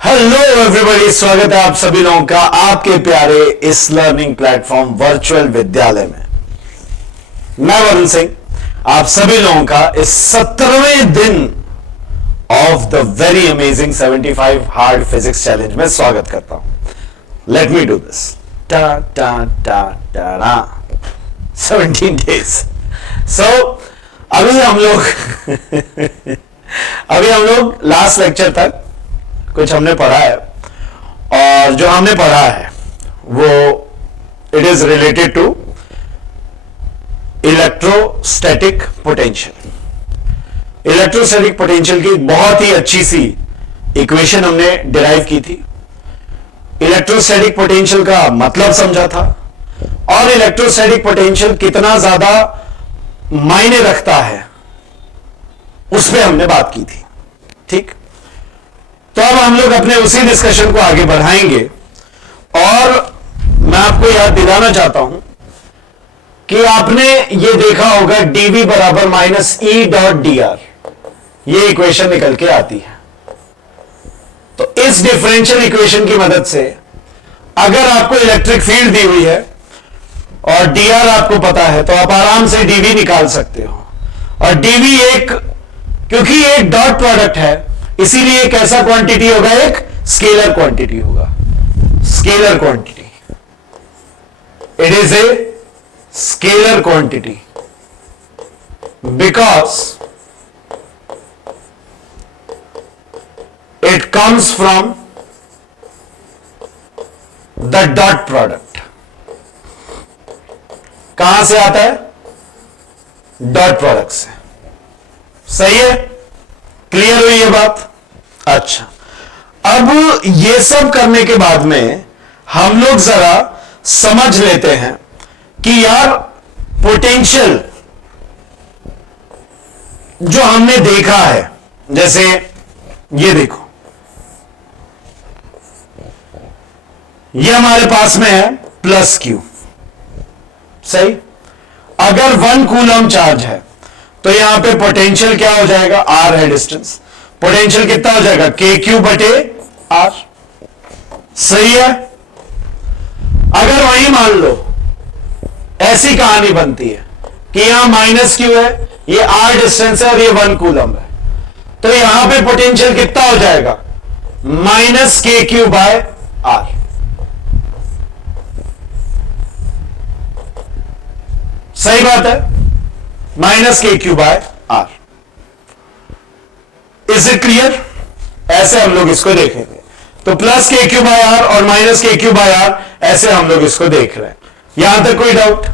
Hello everybody, स्वागत है आप सभी लोगों का आपके प्यारे इस लर्निंग प्लेटफॉर्म वर्चुअल विद्यालय में। मैं वरुण सिंह आप सभी लोगों का इस 17वें दिन of the very amazing 75 hard physics challenge में स्वागत करता हूं। Let me do this. टा टा टा टा 17 डेज। सो अभी हम लोग लास्ट लेक्चर तक कुछ हमने पढ़ा है, और जो हमने पढ़ा है वो it is related to electrostatic potential. Electrostatic potential की बहुत ही अच्छी सी इक्वेशन हमने डिराइव की थी। इलेक्ट्रोस्टैटिक पोटेंशियल का मतलब समझा था, और इलेक्ट्रोस्टैटिक पोटेंशियल कितना ज्यादा मायने रखता है उस पर हमने बात की थी। ठीक, तो अब हम लोग अपने उसी डिस्कशन को आगे बढ़ाएंगे, और मैं आपको याद दिलाना चाहता हूं कि आपने ये देखा होगा dv बराबर minus E dot D R, ये इक्वेशन निकल के आती है। तो इस डिफरेंशियल इक्वेशन की मदद से अगर आपको इलेक्ट्रिक फील्ड दी हुई है और dr आपको पता है, तो आप आराम से dv निकाल सकते हो। और dv क्योंकि ये एक डॉट प्रोडक्ट है, इसीलिए एक ऐसा क्वांटिटी होगा, एक स्केलर क्वांटिटी होगा। Scalar quantity, it is a scalar quantity because it comes from the dot product. कहां से आता है? डॉट प्रोडक्ट से। सही है? क्लियर हुई ये बात? अच्छा, अब ये सब करने के बाद में हम लोग जरा समझ लेते हैं कि यार पोटेंशियल जो हमने देखा है, जैसे ये देखो, ये हमारे पास में है प्लस क्यू। सही, अगर 1 कूलम चार्ज है तो यहां पे पोटेंशियल क्या हो जाएगा? आर है डिस्टेंस। पोटेंशियल कितना हो जाएगा? के क्यू बटे आर। सही है? अगर वही मान लो ऐसी कहानी बनती है कि यहां माइनस क्यू है, ये आर डिस्टेंस है और ये 1 कूलम है, तो यहां पे पोटेंशियल कितना हो जाएगा? Minus k q by r. सही बात है? Minus k q by r. Is it clear? ऐसे हम लोग इसको देखेंगे। तो plus k q by r और minus k q by r, ऐसे हम लोग इसको देख रहे हैं। यहां तक कोई डाउट?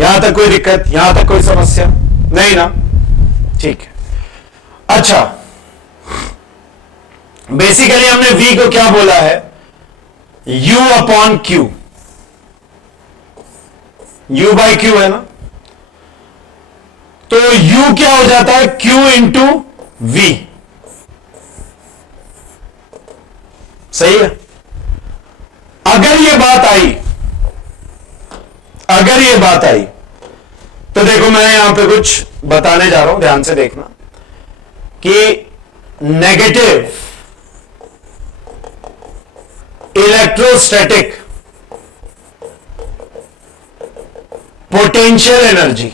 यहां तक कोई दिक्कत? यहां तक कोई समस्या नहीं ना? ठीक है। अच्छा, बेसिकली हमने v को क्या बोला है? u upon Q. u by Q है ना, तो u क्या हो जाता है? q into v। सही है? अगर ये बात आई तो देखो, मैं यहां पे कुछ बताने जा रहा हूं, ध्यान से देखना कि negative electrostatic potential energy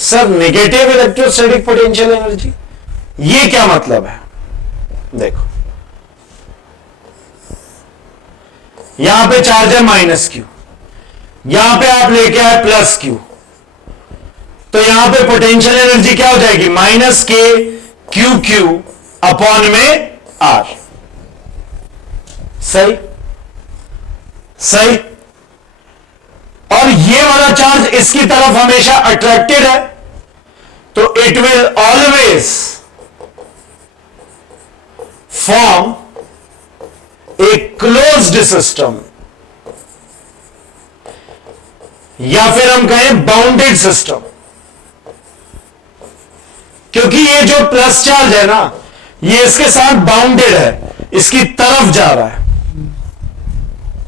sir, negative electrostatic potential energy, ये क्या मतलब है? देखो, यहां पे चार्ज है माइनस क्यू, यहां पे आप लेके आए प्लस क्यू, तो यहां पे पोटेंशियल एनर्जी क्या हो जाएगी? Minus k q Q upon m are. सही? सही? और ये वाला चार्ज इसकी तरफ हमेशा अट्रैक्टेड है, तो it will always form a closed system, या फिर हम कहें बाउंडेड सिस्टम। क्योंकि ये जो प्लस चार्ज है ना, ये इसके साथ बाउंडेड है, इसकी तरफ जा रहा है,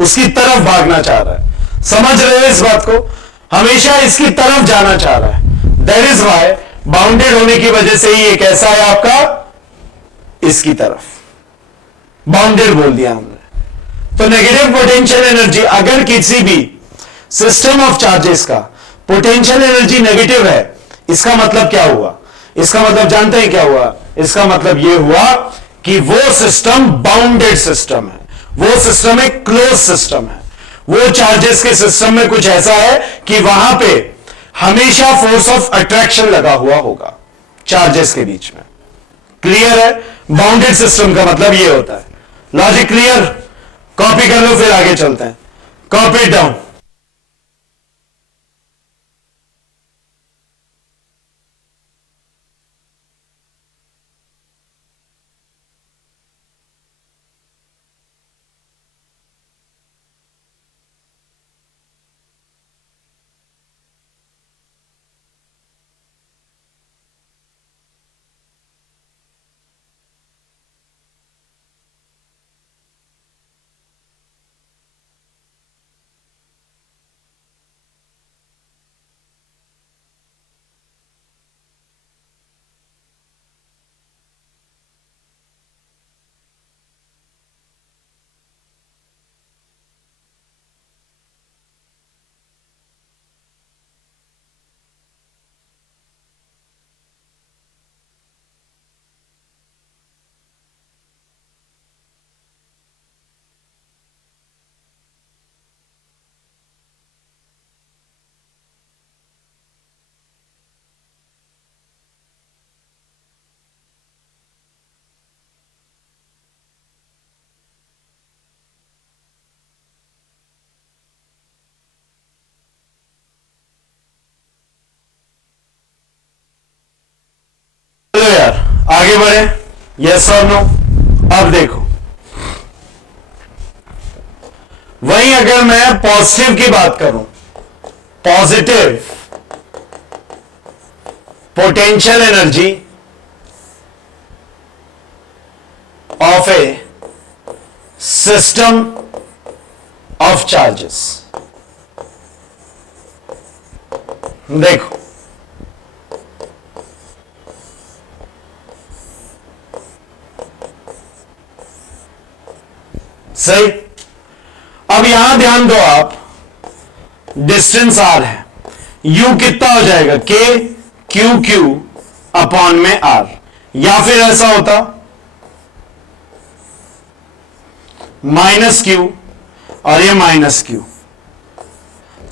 उसकी तरफ भागना चाह रहा है। समझ रहे हो इस बात को? हमेशा इसकी तरफ जाना चाह रहा है। दैट इज वाई बाउंडेड होने की वजह से ही ये कैसा है आपका, इसकी तरफ बाउंडेड बोल दिया हमने। तो नेगेटिव पोटेंशियल एनर्जी, अगर किसी भी सिस्टम ऑफ चार्जेस का पोटेंशियल एनर्जी नेगेटिव है, इसका मतलब क्या हुआ, इसका मतलब जानते हैं क्या हुआ, इसका मतलब यह हुआ कि वो सिस्टम बाउंडेड सिस्टम है, वो सिस्टम एक क्लोज सिस्टम है। वो चार्जेस के सिस्टम में कुछ ऐसा है कि वहां पे हमेशा फोर्स ऑफ अट्रैक्शन लगा हुआ होगा चार्जेस के बीच में। क्लियर है? बाउंडेड सिस्टम का मतलब यह होता है। Logic clear? कॉपी कर लो, फिर आगे चलते हैं। Copy down. आगे बढ़े, यस और नो। अब देखो, वहीं अगर मैं पॉजिटिव की बात करूं, positive potential energy of A system of charges, देखो सही। अब यहां ध्यान दो आप, डिस्टेंस आर है, यू कितना हो जाएगा, k q Q upon m are, या फिर ऐसा होता माइनस क्यू और ये माइनस क्यू,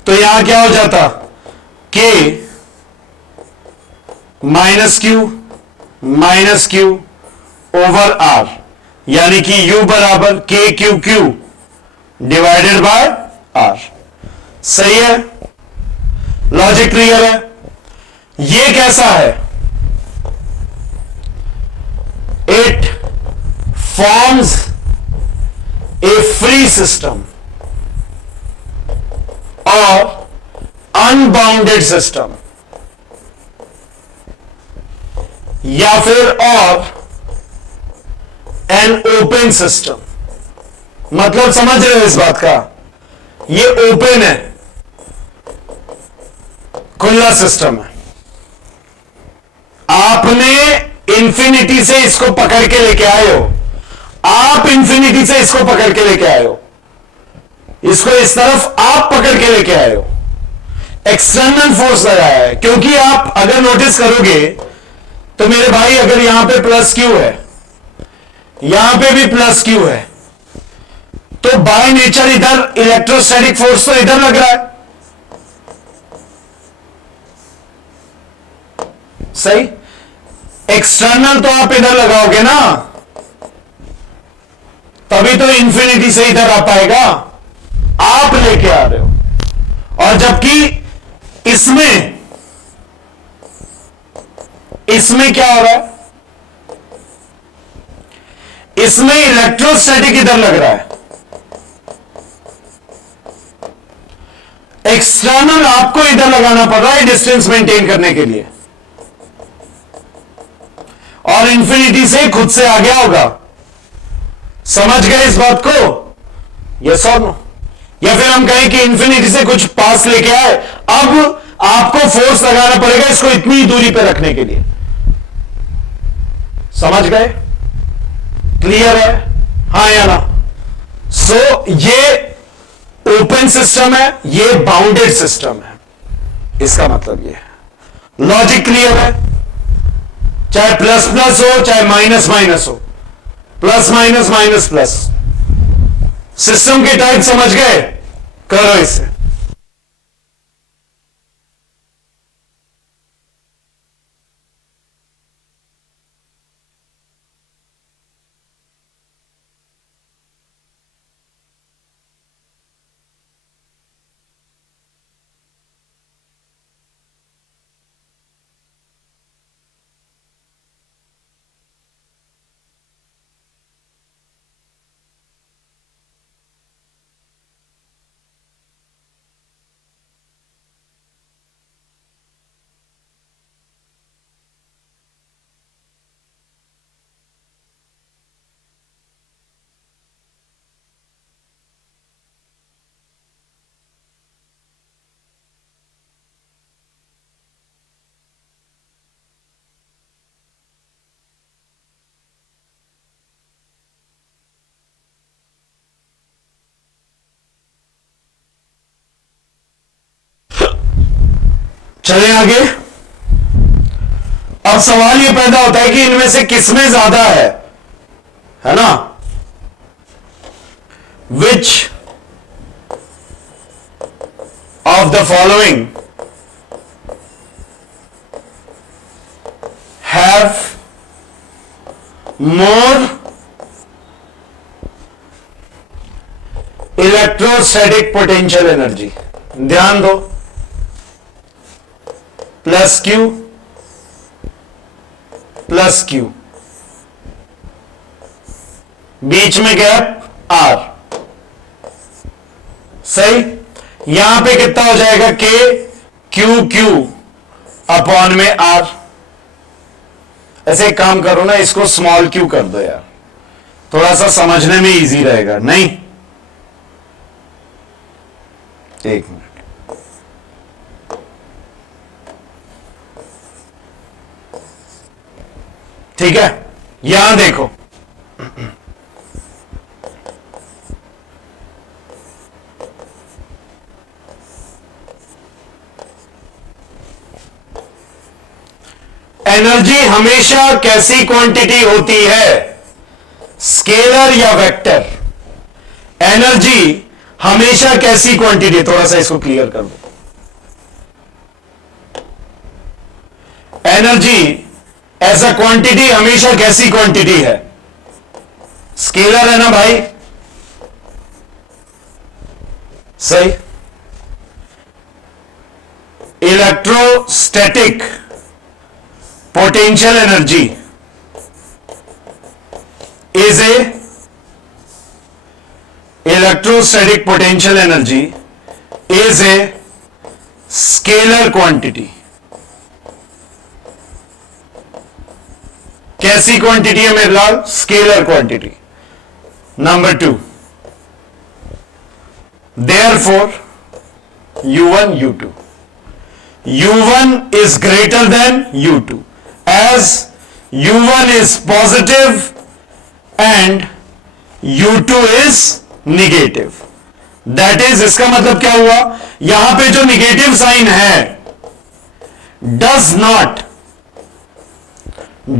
तो यहां क्या हो जाता, के माइनस क्यू ओवर आर, यानी कि U बराबर k q q divided by r. सही है? लॉजिक क्लियर है? ये कैसा है, it forms a free system और अनबाउंडेड सिस्टम, या फिर और एन ओपन सिस्टम। मतलब समझ रहे हो इस बात का, ये ओपन है, खुला सिस्टम है। आपने इंफिनिटी से इसको पकड़ के लेके आए हो, आप इंफिनिटी से इसको पकड़ के लेके आए हो, इसको इस तरफ आप पकड़ के लेके आए हो, एक्सटर्नल फोर्स लगाया है। क्योंकि आप अगर नोटिस करोगे तो मेरे भाई, अगर यहां पे प्लस क्यू है, यहां पे भी प्लस क्यू है, तो बाय नेचर इधर इलेक्ट्रोस्टैटिक फोर्स तो इधर लग रहा है। सही? एक्सटर्नल तो आप इधर लगाओगे ना, तभी तो इंफिनिटी से इधर आ पाएगा, आप लेके आ रहे हो। और जबकि इसमें क्या हो रहा है, इसमें इलेक्ट्रोस्टैटिक इधर लग रहा है, एक्सटर्नल आपको इधर लगाना पड़ रहा है डिस्टेंस मेंटेन करने के लिए, और इंफिनिटी से खुद से आ गया होगा। समझ गए इस बात को? यस और नो? या फिर हम कहें कि इंफिनिटी से कुछ पास लेके आए, अब आपको फोर्स लगाना पड़ेगा इसको इतनी दूरी पे रखने के लिए। समझ गए? क्लियर है? हाँ या ना? सो ये ओपन सिस्टम है, ये बाउंडेड सिस्टम है। इसका मतलब ये है। लॉजिक क्लियर है? चाहे प्लस प्लस हो चाहे माइनस माइनस हो, plus minus minus plus, system के टाइप समझ गए? करो इसे। चलें आगे। अब सवाल यह पैदा होता है कि इनमें से किसमें ज्यादा है ना? Which of the following have more electrostatic potential energy? ध्यान दो, प्लस क्यू प्लस क्यू, बीच में गैप आर। सही? यहां पे कितना हो जाएगा? K q Q upon m are. ऐसे एक काम करो ना, इसको स्मॉल क्यू कर दो यार, थोड़ा सा समझने में इजी रहेगा। नहीं, एक मिनट। ठीक है, यहां देखो, एनर्जी हमेशा कैसी क्वांटिटी होती है? स्केलर या वेक्टर? एनर्जी हमेशा कैसी क्वांटिटी? थोड़ा सा इसको क्लियर कर दो। एनर्जी एज अ क्वांटिटी हमेशा कैसी क्वांटिटी है? स्केलर है ना भाई? सही। Electrostatic potential energy is a electrostatic potential energy is a scalar quantity. कैसी क्वांटिटी है मेरे लाल? Scalar quantity. Number 2, therefore u1 u2, u1 is greater than u2 as u1 is positive and u2 is negative। that is, इसका मतलब क्या हुआ? यहां पे जो निगेटिव साइन है does not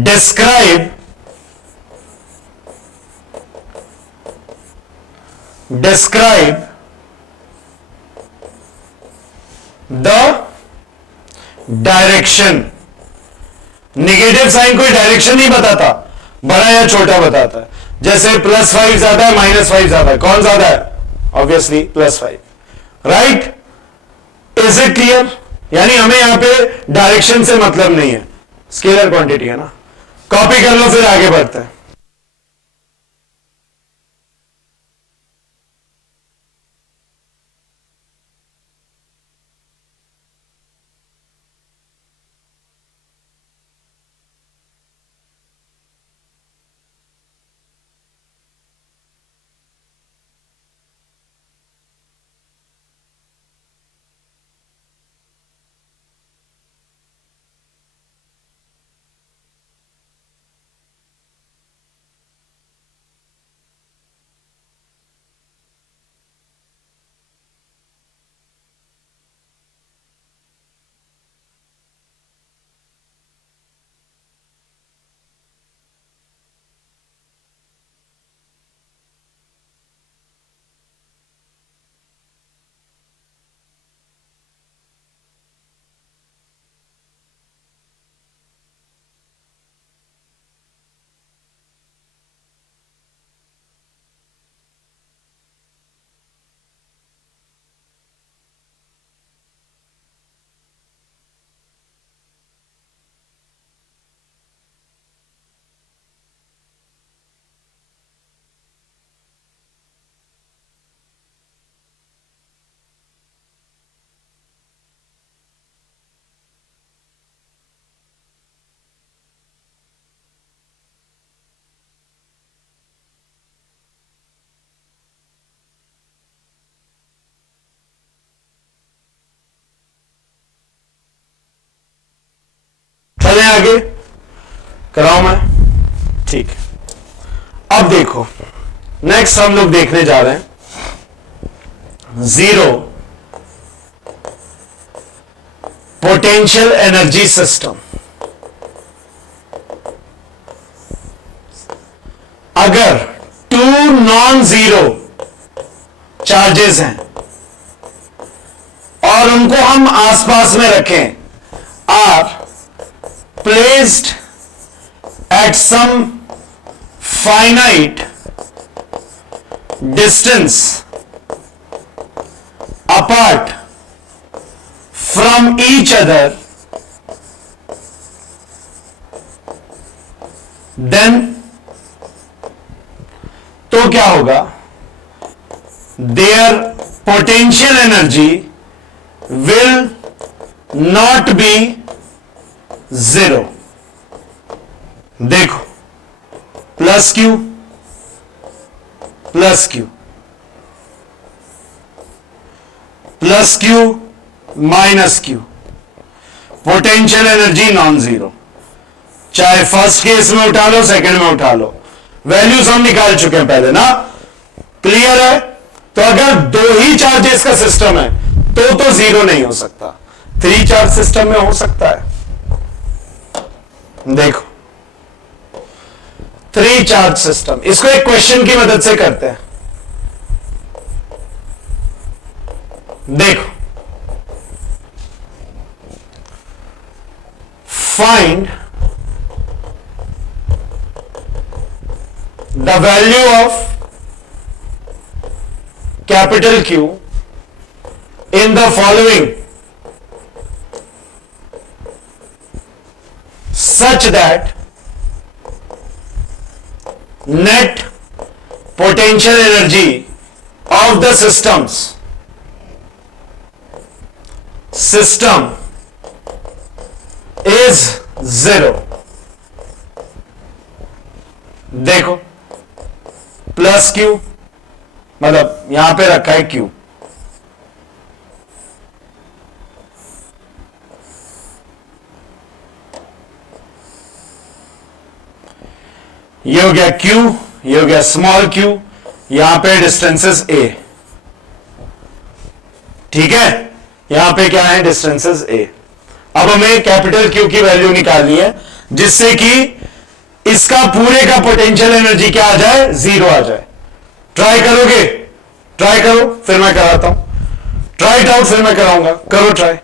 describe the direction. Negative sign कोई डायरेक्शन नहीं बताता, बड़ा या छोटा बताता है। जैसे +5 ज्यादा है, -5 ज्यादा है, कौन ज्यादा है? Obviously +5। Right? Is it clear? यानी हमें यहां पे डायरेक्शन से मतलब नहीं है, स्केलर क्वांटिटी है ना। कॉपी कर लो, फिर आगे बढ़ते हैं। चलें आगे, कराऊं मैं? ठीक है। अब देखो, नेक्स्ट हम लोग देखने जा रहे हैं जीरो पोटेंशियल एनर्जी सिस्टम। अगर टू नॉन जीरो चार्जेस हैं और उनको हम आसपास में रखें, are placed at some finite distance apart from each other, then तो क्या होगा? Their potential energy will not be zero. देखो, plus Q plus Q plus Q minus Q, potential energy non zero. चाहे फर्स्ट केस में उठा लो, second में उठा लो, values हम निकाल चुके हैं पहले ना, क्लियर है? तो अगर दो ही चार्जेस का सिस्टम है तो जीरो नहीं हो सकता, थ्री चार्ज सिस्टम में हो सकता है। देखो, थ्री चार्ज सिस्टम, इसको एक क्वेश्चन की मदद से करते हैं। देखो, find the value of capital Q in the following such that net potential energy of the system is zero। देखो, प्लस क्यू मतलब यहां पे रखा है क्यू, ये हो गया क्यू, ये हो गया स्मॉल क्यू, यहां पे डिस्टेंसेस ए, ठीक है? यहां पे क्या है? डिस्टेंसेस ए। अब हमें कैपिटल क्यू की वैल्यू निकालनी है जिससे कि इसका पूरे का पोटेंशियल एनर्जी क्या आ जाए? जीरो आ जाए। ट्राई करोगे? ट्राई करो, फिर मैं कराता हूं। ट्राई इट आउट, फिर मैं कराऊंगा। करो ट्राई।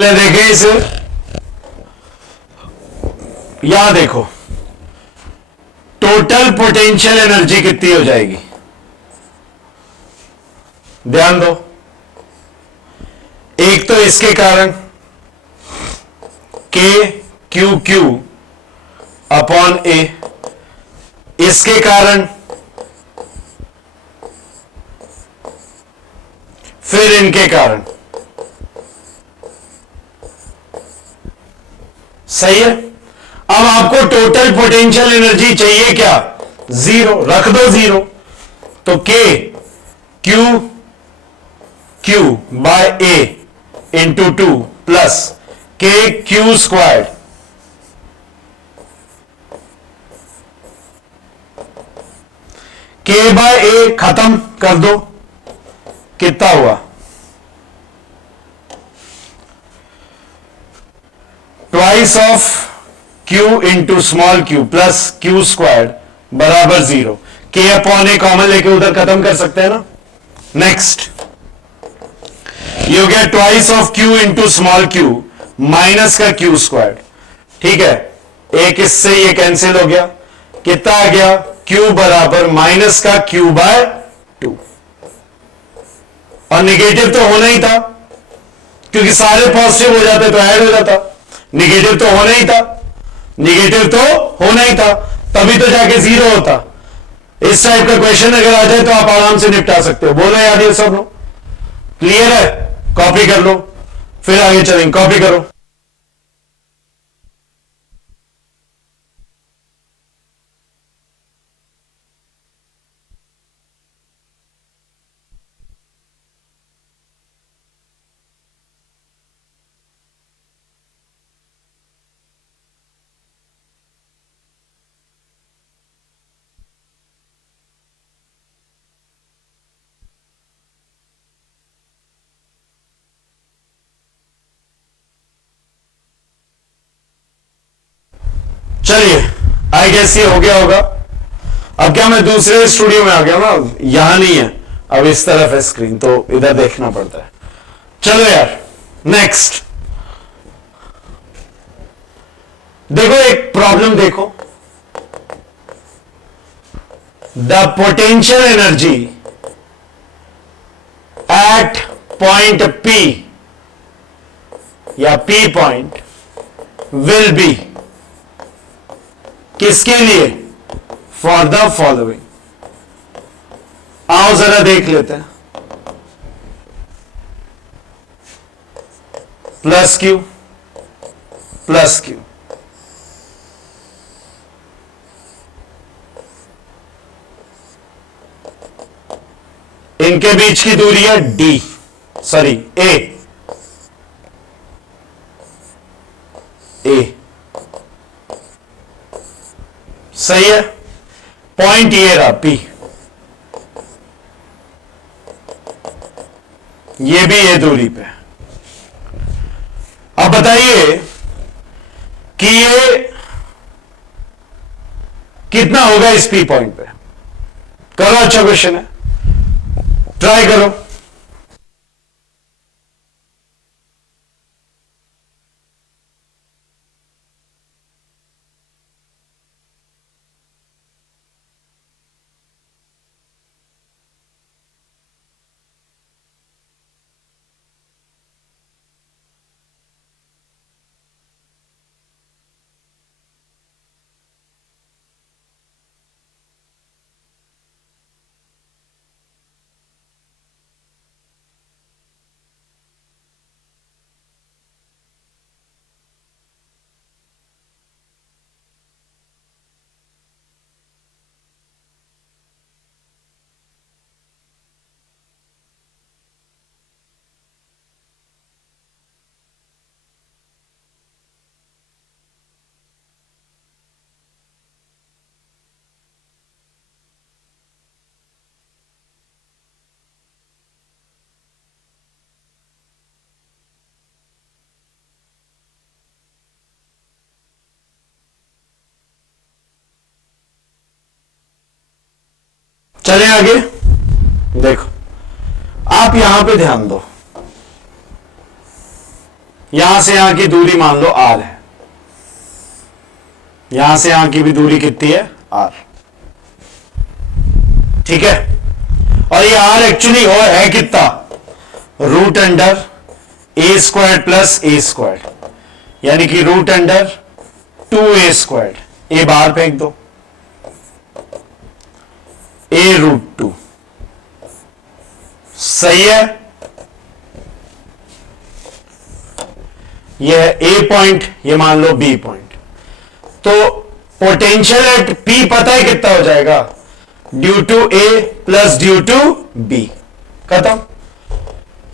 देखें इसे, यहां देखो, टोटल पोटेंशियल एनर्जी कितनी हो जाएगी? ध्यान दो, एक तो इसके कारण के क्यू क्यू अपॉन ए, इसके कारण फिर इनके कारण। सही है। अब आपको टोटल पोटेंशियल एनर्जी चाहिए क्या? जीरो। रख दो जीरो, तो के q Q by A into 2 plus k Q squared. के बाय ए खत्म कर दो, कितना हुआ? Twice of Q into small Q plus Q squared बराबर जीरो। के अपॉन ए कॉमन लेके उधर खत्म कर सकते हैं ना। Next you get twice of Q into small Q minus का क्यू स्क्वायर्ड। ठीक है, एक इससे ये कैंसिल हो गया, कितना आ गया? क्यू बराबर माइनस का क्यू बाय 2। और निगेटिव तो होना ही था, क्योंकि सारे पॉजिटिव हो जाते तो ऐड हो जाता। निगेटिव तो होना ही था, निगेटिव तो होना ही था, तभी तो जाके जीरो होता। इस टाइप का क्वेश्चन अगर आ जाए तो आप आराम से निपटा सकते हो। बोलो याद ये सब लोग, क्लियर है? कॉपी कर लो, फिर आगे चलेंगे। कॉपी करो। चलिए, आई गेस ये हो गया होगा। अब क्या मैं दूसरे स्टूडियो में आ गया ना, यहां नहीं है, अब इस तरफ है स्क्रीन, तो इधर देखना पड़ता है। चलो यार, नेक्स्ट देखो, एक प्रॉब्लम देखो। The potential energy at point P या P पॉइंट विल बी, किसके लिए? For the following. आओ जरा देख लेते हैं। प्लस क्यू प्लस क्यू, इनके बीच की दूरी है डी, सॉरी ए। ए सही है। पॉइंट ये रहा पी, ये भी ये दूरी पे। अब बताइए कि ये कितना होगा इस पी पॉइंट पे? करो, अच्छा क्वेश्चन है, ट्राई करो। चले आगे। देखो, आप यहां पे ध्यान दो, यहां से यहां की दूरी मान लो आर है, यहां से यहां की भी दूरी कितनी है? आर। ठीक है, और ये आर एक्चुअली है कितना? रूट अंडर ए स्क्वायर प्लस ए स्क्वायर, यानी कि रूट अंडर 2a स्क्वायर। ए बाहर फेंक दो, a रूट 2। सही है। ये है ए पॉइंट, ये मान लो बी पॉइंट। तो पोटेंशियल एट पी पता है कितना हो जाएगा, due to A plus due to B, खत्म।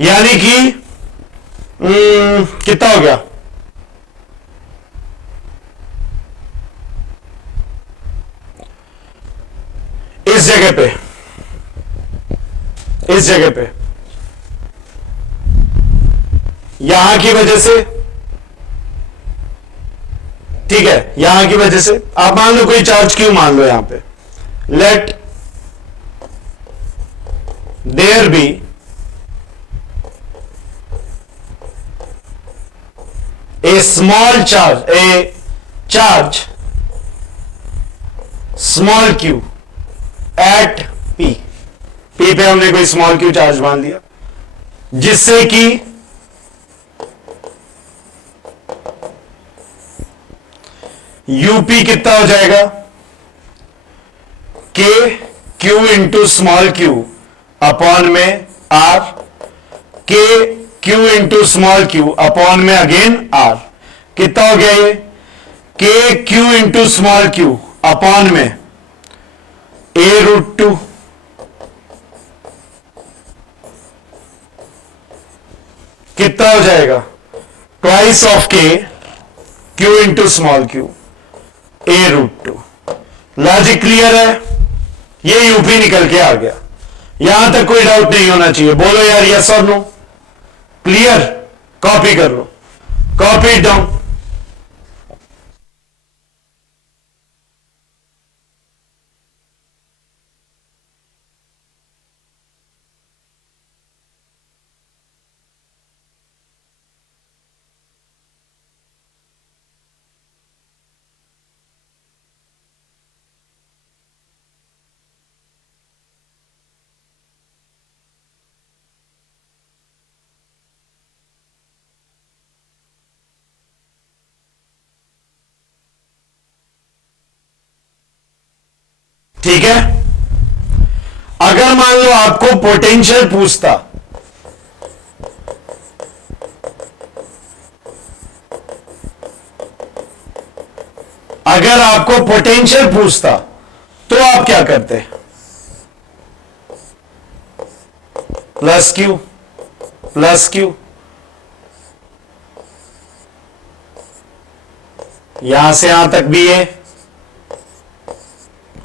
यानी कि कितना हो गया, इस जगह पे, इस जगह पे यहां की वजह से, ठीक है, यहां की वजह से आप मान लो कोई चार्ज क्यू मान लो, यहां पे let there be a small charge, a charge small q at P, P पे हमने कोई स्मॉल क्यू चार्ज मान लिया, जिससे कि यूपी कितना हो जाएगा, k q into small q upon m r, k q into small q upon m again r, कितना हो गया ये, k q into small q upon m a root two, कितना हो जाएगा, twice of k q into small q a root two. Logic clear है, ये UP निकल के आ गया, यहां तक कोई डाउट नहीं होना चाहिए, बोलो यार यस और नो, क्लियर, कॉपी कर लो, कॉपी डाउन। ठीक है, अगर मान लो आपको पोटेंशियल पूछता, अगर आपको पोटेंशियल पूछता तो आप क्या करते, प्लस क्यू प्लस क्यू, यहां से यहां तक भी ए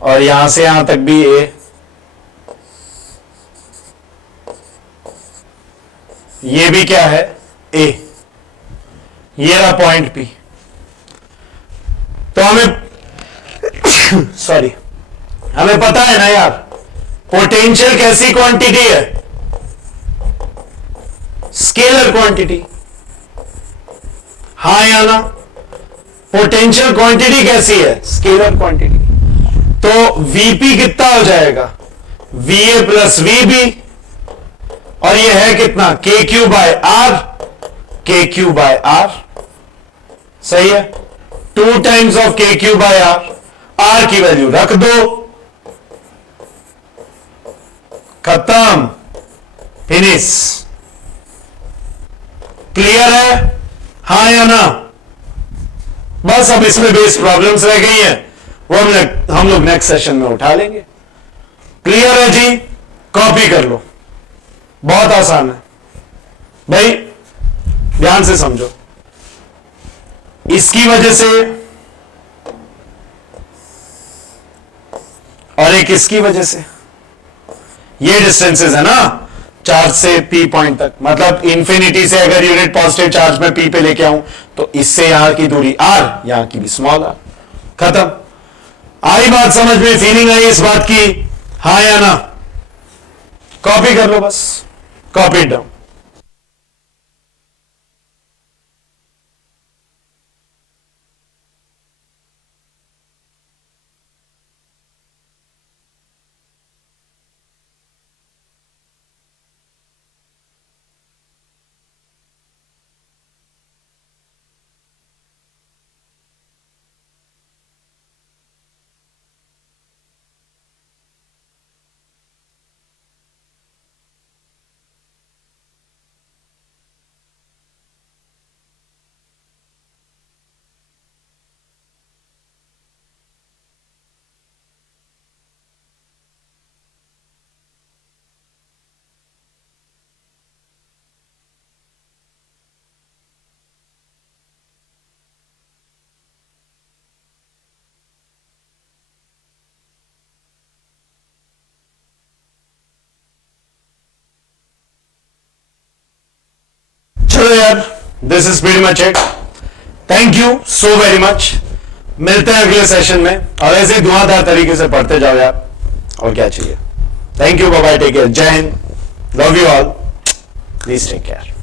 और यहां से यहां तक भी ए, ये भी क्या है ए, ये रहा पॉइंट पी। तो हमें सॉरी, हमें पता है ना यार पोटेंशियल कैसी क्वांटिटी है, स्केलर क्वांटिटी, हाँ या ना, पोटेंशियल क्वांटिटी कैसी है, स्केलर क्वांटिटी। तो Vp कितना हो जाएगा, Va प्लस Vb, और ये है कितना, के q by are, k q by r, सही है, 2 times of k q by are, are की वैल्यू रख दो, खत्म, फिनिश। क्लियर है, हाँ या ना, बस अब इसमें बेस प्रॉब्लम्स रह गई हैं, वो हम लोग नेक्स्ट सेशन में उठा लेंगे। क्लियर है जी, कॉपी कर लो, बहुत आसान है भाई, ध्यान से समझो। इसकी वजह से और एक इसकी वजह से, ये डिस्टेंसेस है ना चार्ज से पी पॉइंट तक, मतलब इंफिनिटी से अगर यूनिट पॉजिटिव चार्ज में पी पे लेके आऊं तो इससे यहां की दूरी आर, यहां की भी स्मॉल आर, खत्म। आई बात समझ में, फीलिंग आई इस बात की, हाँ या ना, कॉपी कर लो बस, copy down. This is very much it. Thank you so very much. मिलते हैं अगले सेशन में, और ऐसे धुआंधार तरीके से पढ़ते जाओ यार, और क्या चाहिए। Thank you, bye bye, take care, जय हिंद, love you all, please take care.